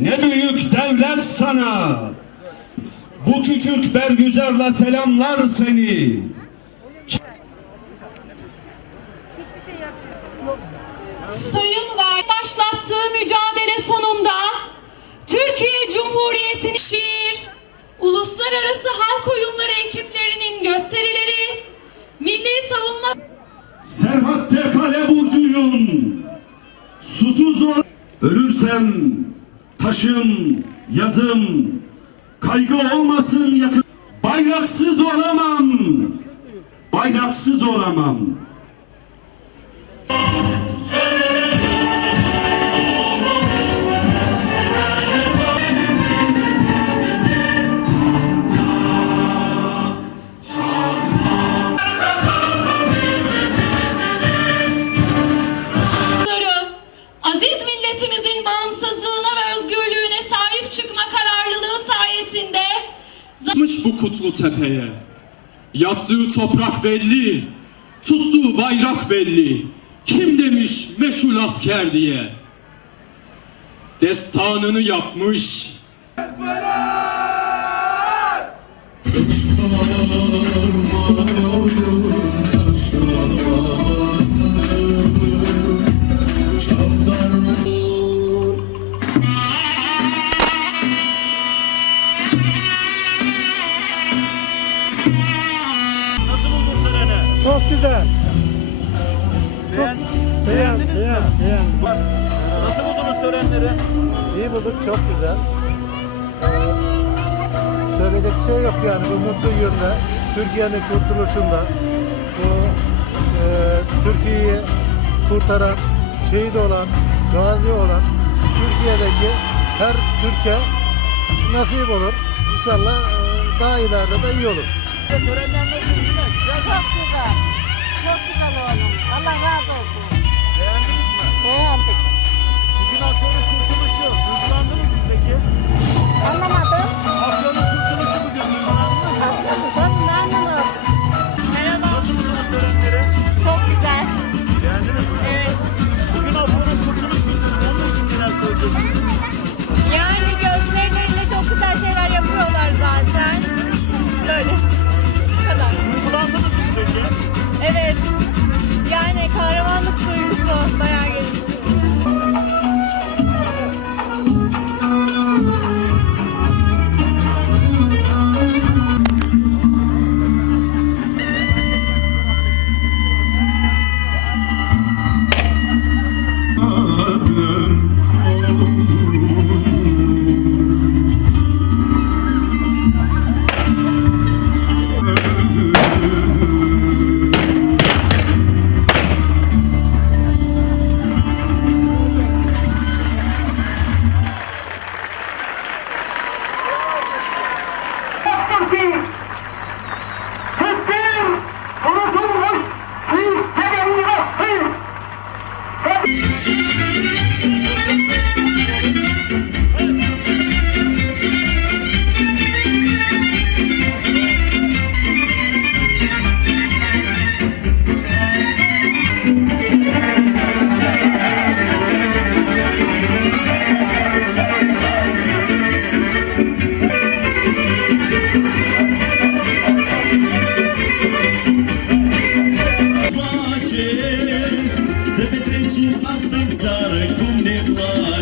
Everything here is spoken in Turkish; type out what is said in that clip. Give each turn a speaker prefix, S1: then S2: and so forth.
S1: Ne büyük devlet sana. Bu küçük bergüzarla selamlar seni.
S2: Sayın Vali başlattığı mücadele sonunda Türkiye Cumhuriyeti'nin şiir, uluslararası halk oyunları ekiplerinin gösterileri,
S1: Ölürsem taşım, yazım, kaygı olmasın yakın. Bayraksız olamam. Bayraksız olamam.
S3: Bu kutlu tepeye. Yattığı toprak belli, tuttuğu bayrak belli. Kim demiş meçhul asker diye. Destanını yapmış,
S4: Nasıl
S5: Çok güzel.
S4: Beğen,
S5: Beğen,
S4: beğendiniz
S5: beğen,
S4: mi?
S5: beğen.
S4: Bak, Nasıl buldunuz törenleri?
S5: İyi bulduk, çok güzel. Ee, söyleyecek bir şey yok yani bu mutlu günde, Türkiye'nin kurtuluşunda, bu e, Türkiye'yi kurtaran, şehit olan, gazi olan Türkiye'deki her Türkiye nasip olur. İnşallah e, daha ileride de iyi olur.
S4: Törenler nasıl?
S6: Çok güzel. Çok güzel oğlum. Allah razı olsun. Ежі пастан сарай не план.